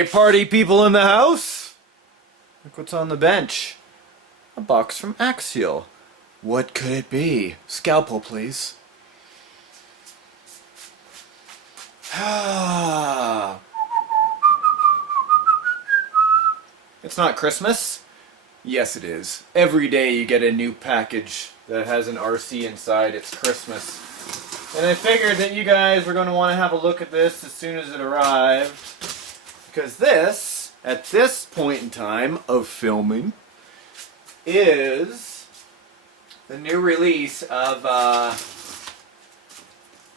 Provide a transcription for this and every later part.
Hey, party people in the house! Look what's on the bench. A box from AXiAL. What could it be? Scalpel, please. It's not Christmas? Yes, it is. Every day you get a new package that has an RC inside. It's Christmas. And I figured that you guys were going to want to have a look at this as soon as it arrived. Because this, at this point in time of filming, is the new release of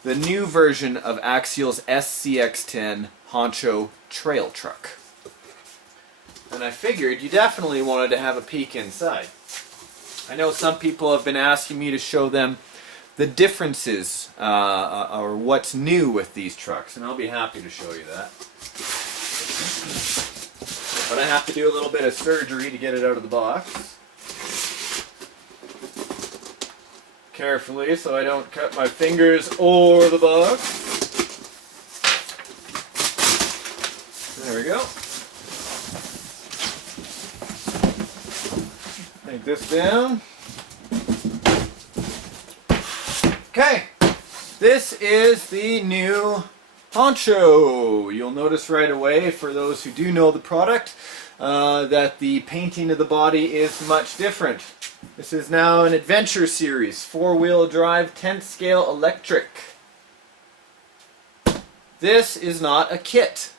the new version of AXiAL's SCX10 Honcho trail truck. And I figured you definitely wanted to have a peek inside. I know some people have been asking me to show them the differences or what's new with these trucks, and I'll be happy to show you that. But I have to do a little bit of surgery to get it out of the box. Carefully so I don't cut my fingers or the box. There we go. Take this down. Okay, this is the new Honcho. You'll notice right away, for those who do know the product, that the painting of the body is much different. This is now an adventure series, 4-wheel drive, 10th scale electric. This is not a kit.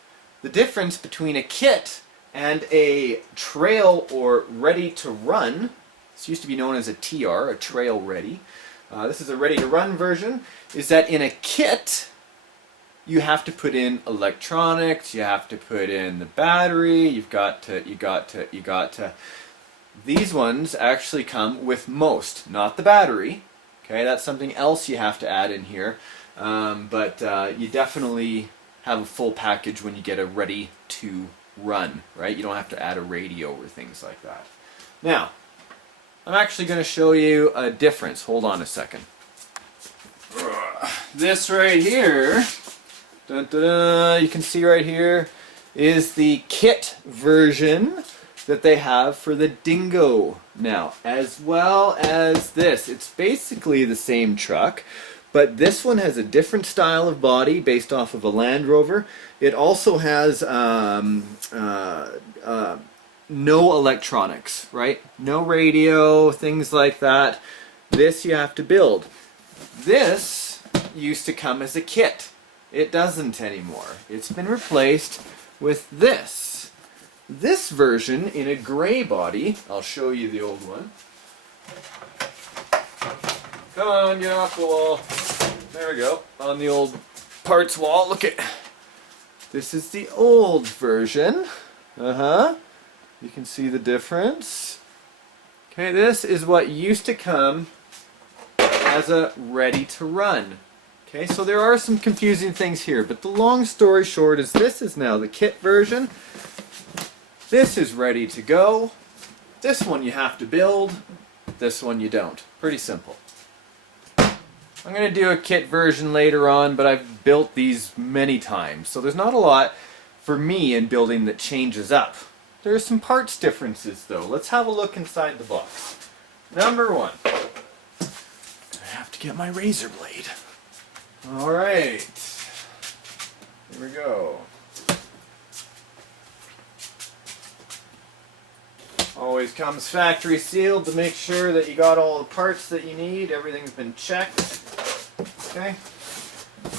The difference between a kit and a trail or ready to run, this used to be known as a TR, a trail ready. This is a ready to run version, is that in a kit you have to put in electronics, you have to put in the battery, you got to. These ones actually come with most, not the battery. Okay, that's something else you have to add in here. But you definitely have a full package when you get a ready to run, right? You don't have to add a radio or things like that. Now, I'm actually going to show you a difference. Hold on a second. This right here, you can see right here, is the kit version that they have for the Dingo now, as well as this. It's basically the same truck, but this one has a different style of body based off of a Land Rover. It also has no electronics, right? No radio, things like that. This you have to build. This used to come as a kit. It doesn't anymore. It's been replaced with this. This version in a gray body. I'll show you the old one. Come on, get off the wall. There we go. On the old parts wall. Look at. This is the old version. You can see the difference. Okay, this is what used to come as a ready to run. Okay, so there are some confusing things here, but the long story short is this is now the kit version. This is ready to go. This one you have to build. This one you don't. Pretty simple. I'm going to do a kit version later on, but I've built these many times, so there's not a lot for me in building that changes up. There are some parts differences though. Let's have a look inside the box. Number one. I have to get my razor blade. Alright. Here we go. Always comes factory sealed to make sure that you got all the parts that you need. Everything's been checked. Okay.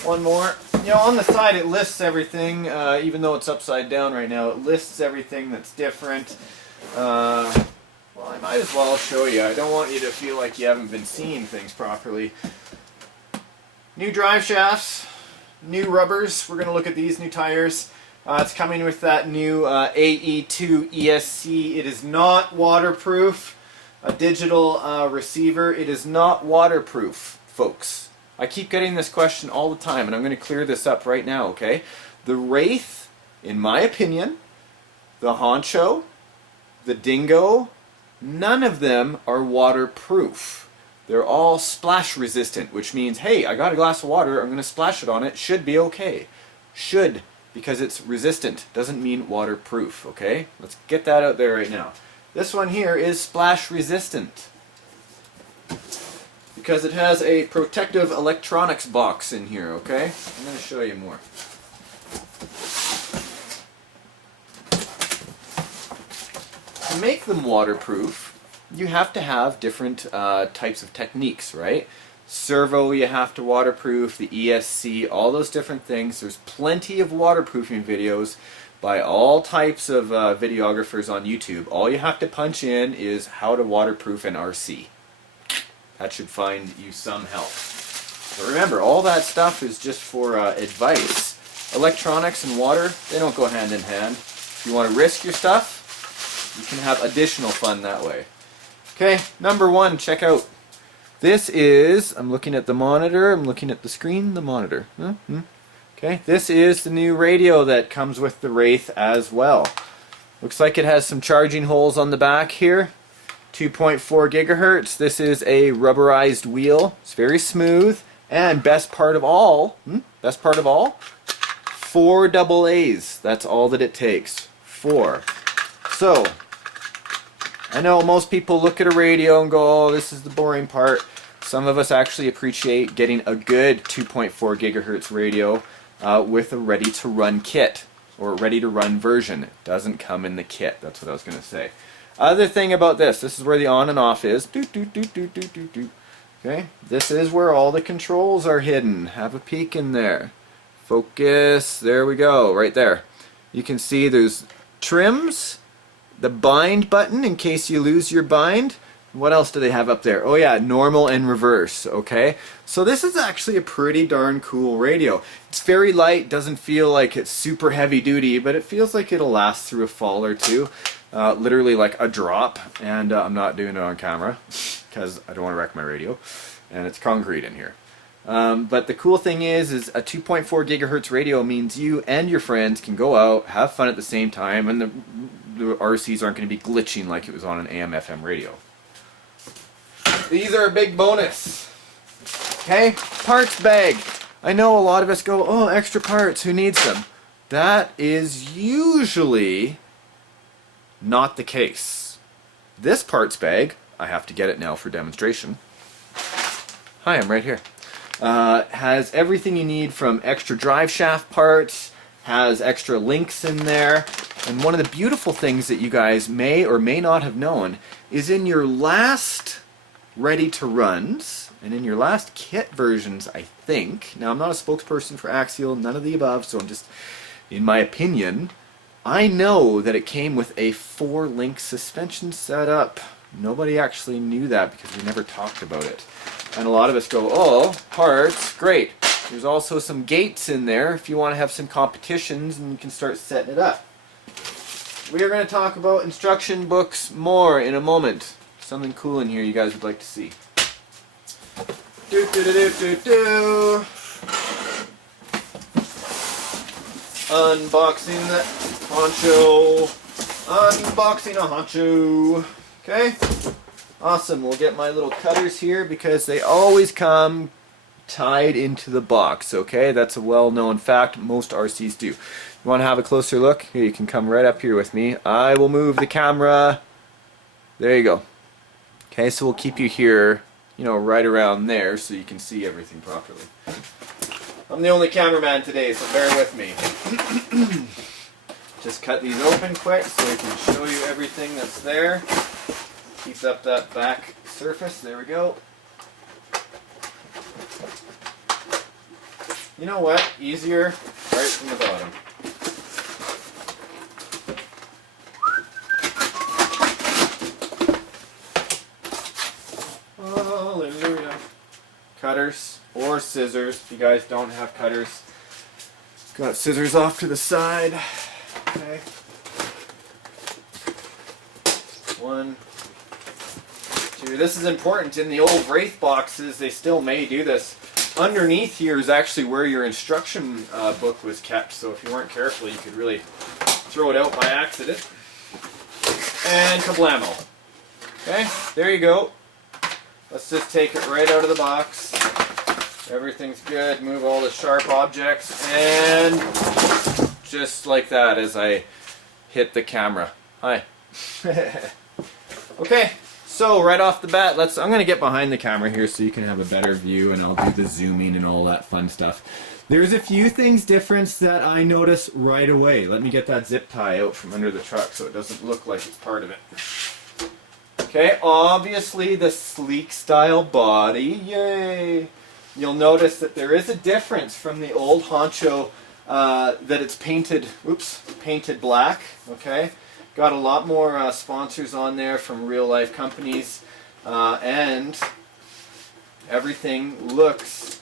One more. You know, on the side it lists everything, even though it's upside down right now, it lists everything that's different. Well, I might as well show you. I don't want you to feel like you haven't been seeing things properly. New drive shafts, new rubbers. We're going to look at these new tires. It's coming with that new AE2 ESC. It is not waterproof. A digital receiver. It is not waterproof, folks. I keep getting this question all the time, and I'm going to clear this up right now, okay? The Wraith, in my opinion, the Honcho, the Dingo, none of them are waterproof. They're all splash resistant, which means, hey, I got a glass of water, I'm going to splash it on it, should be okay. Should because it's resistant. Doesn't mean waterproof, okay? Let's get that out there right now. This one here is splash resistant because it has a protective electronics box in here, okay? I'm going to show you more. To make them waterproof, you have to have different types of techniques, right? Servo you have to waterproof, the ESC, all those different things. There's plenty of waterproofing videos by all types of videographers on YouTube. All you have to punch in is how to waterproof an RC. That should find you some help. But remember, all that stuff is just for advice. Electronics and water, they don't go hand in hand. If you want to risk your stuff, you can have additional fun that way. Okay, number one, check out. This is, I'm looking at the monitor, I'm looking at the screen, the monitor. Okay, this is the new radio that comes with the Wraith as well. Looks like it has some charging holes on the back here. 2.4 gigahertz. This is a rubberized wheel. It's very smooth. And best part of all, 4 double A's. That's all that it takes. 4. So, I know most people look at a radio and go, oh, this is the boring part. Some of us actually appreciate getting a good 2.4 gigahertz radio with a ready-to-run kit, or ready-to-run version. It doesn't come in the kit, that's what I was going to say. Other thing about this is where the on and off is. Okay, this is where all the controls are hidden. Have a peek in there. Focus, there we go, right there. You can see there's trims, the bind button in case you lose your bind. What else do they have up there? Oh yeah, normal and reverse, okay? So this is actually a pretty darn cool radio. It's very light, doesn't feel like it's super heavy duty, but it feels like it'll last through a fall or two. Literally like a drop, and I'm not doing it on camera because I don't want to wreck my radio, and it's concrete in here. But the cool thing is a 2.4 gigahertz radio means you and your friends can go out, have fun at the same time, and the RCs aren't going to be glitching like it was on an AM/FM radio. These are a big bonus. Okay, parts bag. I know a lot of us go, oh, extra parts, who needs them? That is usually not the case. This parts bag, I have to get it now for demonstration. Hi, I'm right here. Has everything you need from extra drive shaft parts, has extra links in there, and one of the beautiful things that you guys may or may not have known is in your last ready-to-runs, and in your last kit versions, I think, now I'm not a spokesperson for Axial, none of the above, so I'm just, in my opinion, I know that it came with a 4-link suspension setup. Nobody actually knew that because we never talked about it. And a lot of us go, oh, parts, great. There's also some gates in there if you want to have some competitions and you can start setting it up. We are going to talk about instruction books more in a moment. Something cool in here you guys would like to see. Unboxing the Honcho. Unboxing a Honcho. Okay? Awesome. We'll get my little cutters here because they always come tied into the box. Okay? That's a well-known fact. Most RCs do. You want to have a closer look? Here, you can come right up here with me. I will move the camera. There you go. Okay, so we'll keep you here, you know, right around there so you can see everything properly. I'm the only cameraman today, so bear with me. Just cut these open quick so we can show you everything that's there. Keeps up that back surface. There we go. You know what? Easier right from the bottom. Hallelujah. Cutters or scissors if you guys don't have cutters. Got scissors off to the side. Okay. 1, 2. This is important. In the old Wraith boxes, they still may do this. Underneath here is actually where your instruction book was kept, so if you weren't careful, you could really throw it out by accident. And kablamo. Okay, there you go. Let's just take it right out of the box. Everything's good. Move all the sharp objects and just like that as I hit the camera. Hi. Okay, so right off the bat, I'm going to get behind the camera here so you can have a better view, and I'll do the zooming and all that fun stuff. There's a few things different that I notice right away. Let me get that zip tie out from under the truck so it doesn't look like it's part of it. Okay, obviously the sleek style body, yay! You'll notice that there is a difference from the old Honcho, that it's painted black, okay? Got a lot more sponsors on there from real life companies, and everything looks,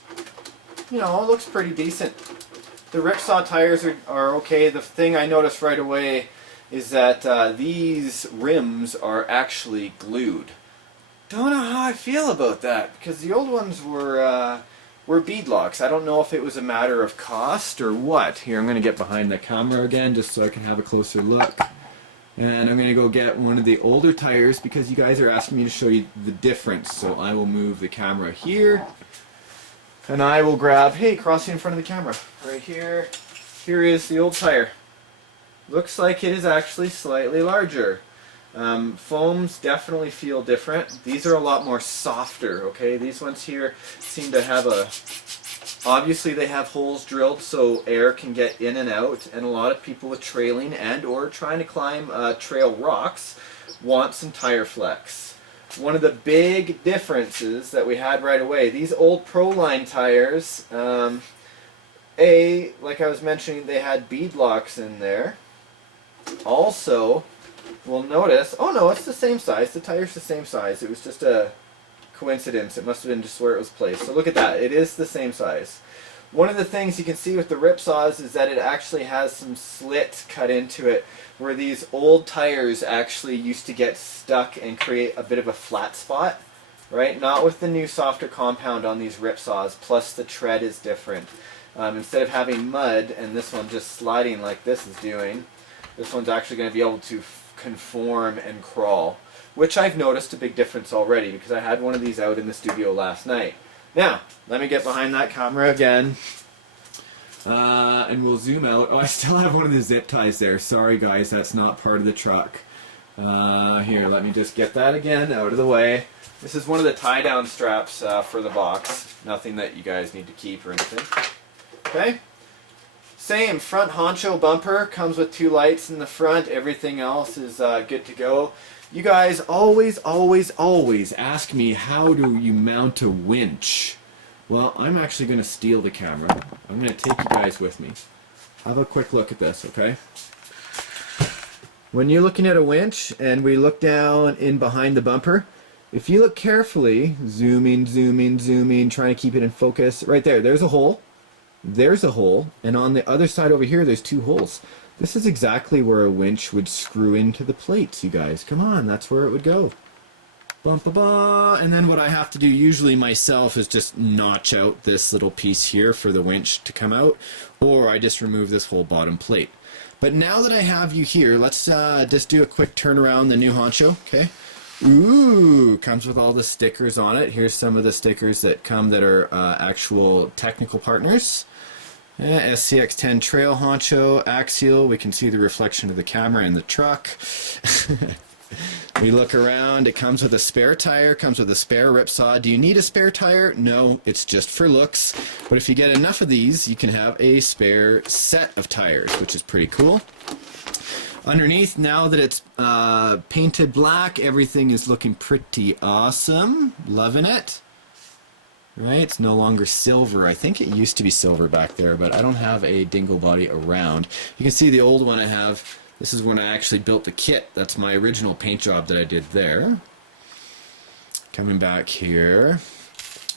looks pretty decent. The Ripsaw tires are okay. The thing I noticed right away is that these rims are actually glued. Don't know how I feel about that, because the old ones were beadlocks. I don't know if it was a matter of cost or what. Here, I'm going to get behind the camera again just so I can have a closer look. And I'm going to go get one of the older tires because you guys are asking me to show you the difference. So I will move the camera here. And I will grab, hey, crossing in front of the camera. Right here. Here is the old tire. Looks like it is actually slightly larger. Foams definitely feel different. These are a lot more softer, okay? These ones here seem to have obviously they have holes drilled so air can get in and out, and a lot of people with trailing and or trying to climb trail rocks want some tire flex. One of the big differences that we had right away, these old Proline tires, like I was mentioning, they had beadlocks in there. Also, we'll notice, oh no, it's the same size. The tire's the same size. It was just a coincidence. It must have been just where it was placed. So look at that. It is the same size. One of the things you can see with the Ripsaws is that it actually has some slits cut into it where these old tires actually used to get stuck and create a bit of a flat spot, right? Not with the new softer compound on these Ripsaws, plus the tread is different. Instead of having mud and this one just sliding like this is doing, this one's actually going to be able to conform and crawl, which I've noticed a big difference already because I had one of these out in the studio last night. Now, let me get behind that camera again, and we'll zoom out. Oh, I still have one of the zip ties there. Sorry guys, that's not part of the truck. Here, let me just get that again out of the way. This is one of the tie-down straps for the box. Nothing that you guys need to keep or anything. Okay? Same, front Honcho bumper, comes with 2 lights in the front. Everything else is good to go. You guys always ask me, how do you mount a winch? Well, I'm actually going to steal the camera. I'm going to take you guys with me. Have a quick look at this, okay? When you're looking at a winch and we look down in behind the bumper, if you look carefully, zooming, trying to keep it in focus, right there, there's a hole. There's a hole, and on the other side over here there's 2 holes. This is exactly where a winch would screw into the plates, you guys. Come on, that's where it would go. Bum-ba-ba. And then what I have to do usually myself is just notch out this little piece here for the winch to come out, or I just remove this whole bottom plate. But now that I have you here, let's just do a quick turn around the new Honcho, okay? Ooh, comes with all the stickers on it. Here's some of the stickers that come that are actual technical partners. SCX10 Trail Honcho, AXiAL. We can see the reflection of the camera in the truck. We look around. It comes with a spare tire, comes with a spare Ripsaw. Do you need a spare tire? No, it's just for looks. But if you get enough of these, you can have a spare set of tires, which is pretty cool. Underneath, now that it's painted black, everything is looking pretty awesome. Loving it. Right, it's no longer silver. I think it used to be silver back there, but I don't have a dingle body around. You can see the old one I have. This is when I actually built the kit. That's my original paint job that I did there. Coming back here.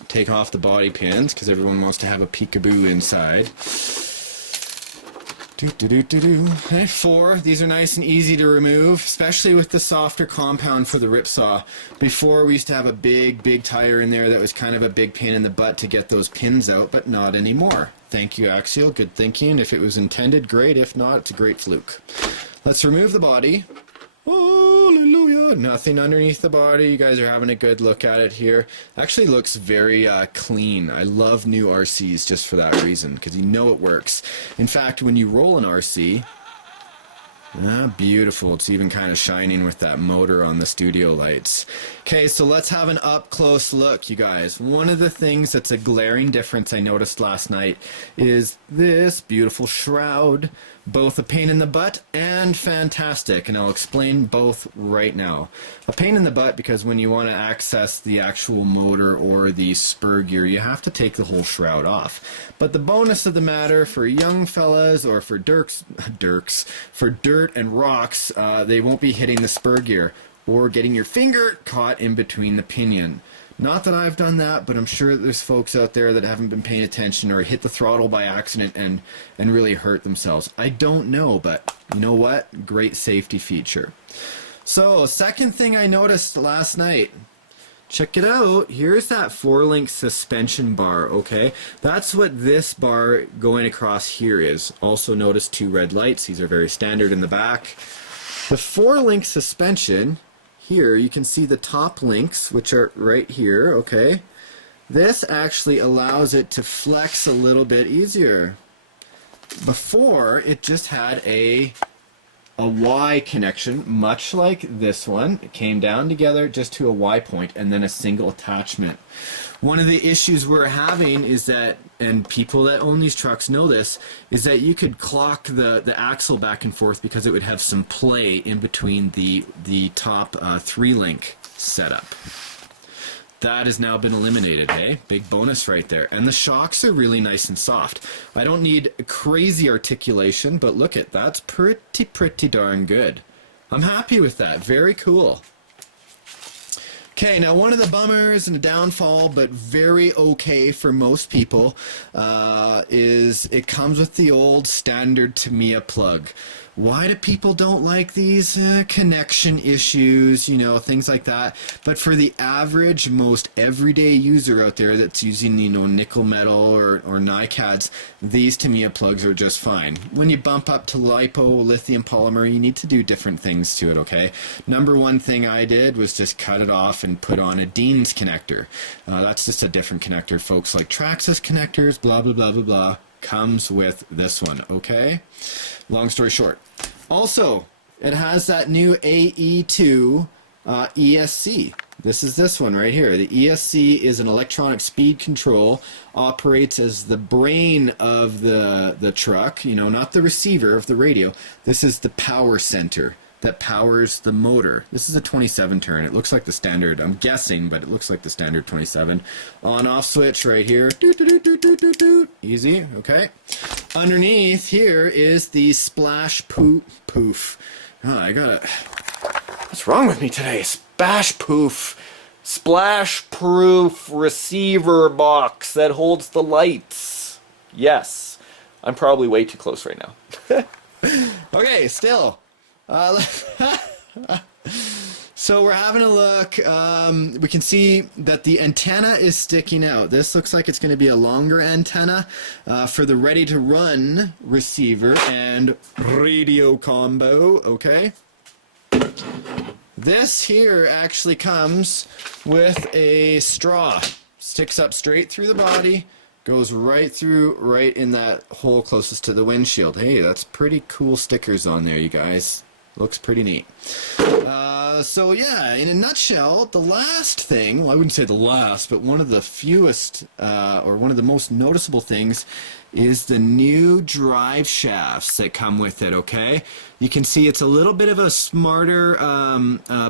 Take off the body pins, because everyone wants to have a peekaboo inside. Okay, 4. These are nice and easy to remove, especially with the softer compound for the Ripsaw. Before, we used to have a big tire in there that was kind of a big pain in the butt to get those pins out, but not anymore. Thank you, AXiAL. Good thinking. If it was intended, great. If not, it's a great fluke. Let's remove the body. Hallelujah. Ooh, nothing underneath the body. You guys are having a good look at it here. Actually looks very clean. I love new RCs just for that reason, because you know it works. In fact, when you roll an RC, beautiful. It's even kind of shining with that motor on the studio lights. Okay, so let's have an up-close look, you guys. One of the things that's a glaring difference I noticed last night is this beautiful shroud. Both a pain in the butt and fantastic, and I'll explain both right now. A pain in the butt because when you want to access the actual motor or the spur gear, you have to take the whole shroud off. But the bonus of the matter for young fellas or for for dirt and rocks, they won't be hitting the spur gear or getting your finger caught in between the pinion. Not that I've done that, but I'm sure there's folks out there that haven't been paying attention or hit the throttle by accident and really hurt themselves. I don't know, but you know what? Great safety feature. So, second thing I noticed last night. Check it out. Here's that 4-link suspension bar, okay? That's what this bar going across here is. Also notice 2 red lights. These are very standard in the back. The 4-link suspension, here you can see the top links, which are right here, okay? This actually allows it to flex a little bit easier. Before, it just had a Y connection, much like this one. It came down together just to a Y point and then a single attachment. One of the issues we're having is that, and people that own these trucks know this, is that you could clock the axle back and forth because it would have some play in between the top 3-link setup. That has now been eliminated, hey? Big bonus right there. And the shocks are really nice and soft. I don't need crazy articulation, but look at that's pretty darn good. I'm happy with that. Very cool. Okay, now one of the bummers and a downfall, but very okay for most people, is it comes with the old standard Tamiya plug. Why do people don't like these? Connection issues, you know, things like that. But for the average, most everyday user out there that's using, you know, nickel metal or NiCads, these Tamiya plugs are just fine. When you bump up to lipo, lithium polymer, you need to do different things to it, okay? Number one thing I did was just cut it off and put on a Dean's connector. That's just a different connector. Folks like Traxxas connectors, blah, blah, blah, blah, blah. Comes with this one, okay? Long story short. Also, it has that new AE2 ESC. This is this one right here. The ESC is an electronic speed control, operates as the brain of the truck, you know, not the receiver of the radio. This is the power center that powers the motor. This is a 27 turn. It looks like the standard, I'm guessing, but it looks like the standard 27. On-off switch right here. Doot, doot, doot, doot, doot, doot. Easy, okay. Underneath here is the splash poof. Oh, I got it. What's wrong with me today? Splash proof receiver box that holds the lights. Yes. I'm probably way too close right now. Okay, still. So we're having a look. We can see that the antenna is sticking out. This looks like it's going to be a longer antenna for the ready-to-run receiver and radio combo, okay? This here actually comes with a straw. Sticks up straight through the body, goes right through, right in that hole closest to the windshield. Hey, that's pretty cool stickers on there, you guys. Looks pretty neat. So yeah, in a nutshell, the last thing, well, I wouldn't say the last, but one of the fewest, or one of the most noticeable things is the new drive shafts that come with it, okay? You can see it's a little bit of a smarter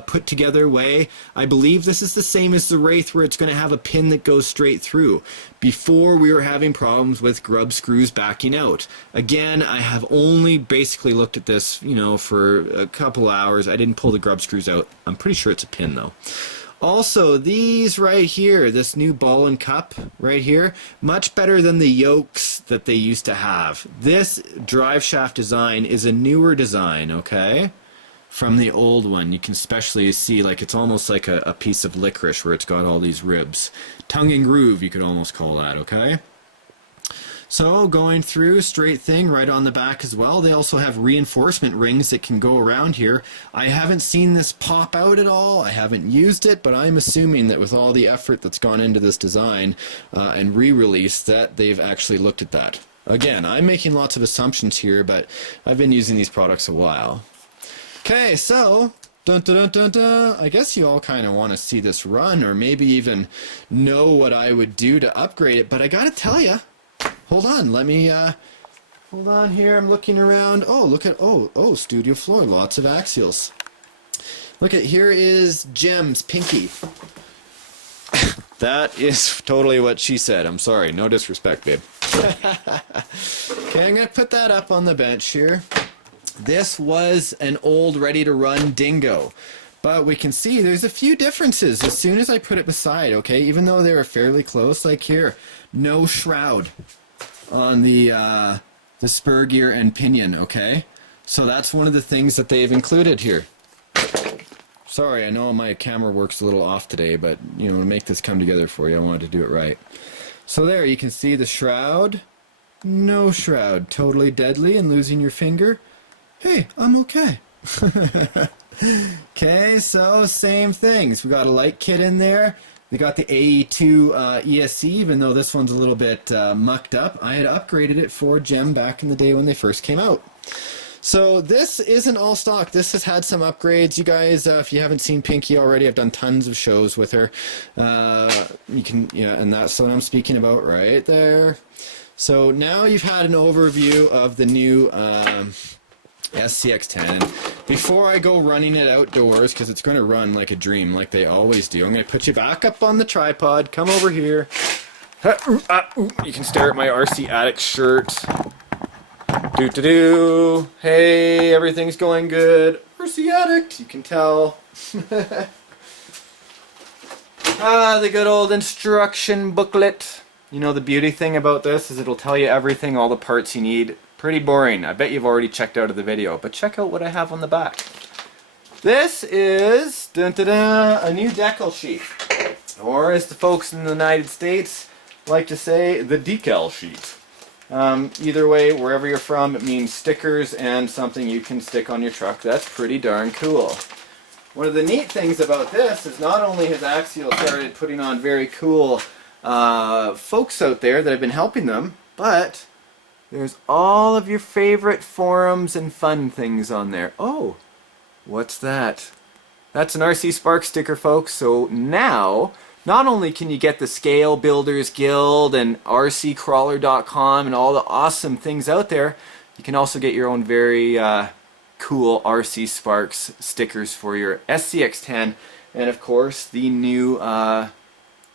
put together way. I believe this is the same as the Wraith where it's going to have a pin that goes straight through. Before we were having problems with grub screws backing out. Again, I have only basically looked at this, you know, for a couple hours. I didn't pull the grub screws out. I'm pretty sure it's a pin though. Also, these right here, this new ball and cup right here, much better than the yokes that they used to have. This drive shaft design is a newer design, okay, from the old one. You can especially see, like, it's almost like a piece of licorice where it's got all these ribs. Tongue and groove, you could almost call that, okay? So going through, straight thing right on the back as well. They also have reinforcement rings that can go around here. I haven't seen this pop out at all. I haven't used it, but I'm assuming that with all the effort that's gone into this design and re-release that they've actually looked at that. Again, I'm making lots of assumptions here, but I've been using these products a while. Okay, so dun, dun, dun, dun, dun. I guess you all kind of want to see this run, or maybe even know what I would do to upgrade it, but I gotta tell you, hold on, let me hold on here. I'm looking around. Oh, look at studio floor, lots of Axials. Look at, here is Gem's Pinky. That is totally what she said. I'm sorry, no disrespect, babe. Okay, I'm gonna put that up on the bench here. This was an old ready-to-run Dingo, but we can see there's a few differences as soon as I put it beside, okay? Even though they were fairly close, like here, no shroud on the spur gear and pinion, okay? So that's one of the things that they've included here. Sorry, I know my camera works a little off today, but you know, to make this come together for you, I wanted to do it right. So there, you can see the shroud, no shroud, totally deadly and losing your finger. Hey, I'm okay. Okay, so same things. We got a light kit in there. We got the AE2 ESC, even though this one's a little bit mucked up. I had upgraded it for Gem back in the day when they first came out. So this isn't all stock. This has had some upgrades. You guys, if you haven't seen Pinky already, I've done tons of shows with her. You can, yeah, and that's what I'm speaking about right there. So now you've had an overview of the new SCX10. Before I go running it outdoors, because it's going to run like a dream, like they always do, I'm going to put you back up on the tripod. Come over here. You can stare at my RC Addict shirt. Do-do-do. Hey, everything's going good. RC Addict, you can tell. The good old instruction booklet. You know, the beauty thing about this is it'll tell you everything, all the parts you need. Pretty boring. I bet you've already checked out of the video, but check out what I have on the back. This is dun, dun, dun, a new decal sheet, or as the folks in the United States like to say, the decal sheet. Either way, wherever you're from, it means stickers and something you can stick on your truck. That's pretty darn cool. One of the neat things about this is not only has Axial started putting on very cool folks out there that have been helping them, but there's all of your favorite forums and fun things on there. Oh, what's that? That's an RCSPARKS sticker, folks. So now, not only can you get the Scale Builders Guild and RCCrawler.com and all the awesome things out there, you can also get your own very cool RCSPARKS stickers for your SCX10 and, of course, the new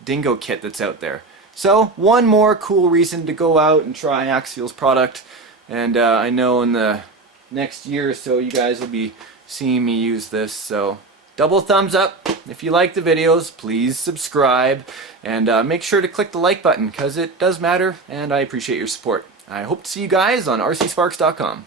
Dingo kit that's out there. So, one more cool reason to go out and try Axial's product, and I know in the next year or so you guys will be seeing me use this, so double thumbs up. If you like the videos, please subscribe, and make sure to click the like button, because it does matter, and I appreciate your support. I hope to see you guys on RCSPARKS.com.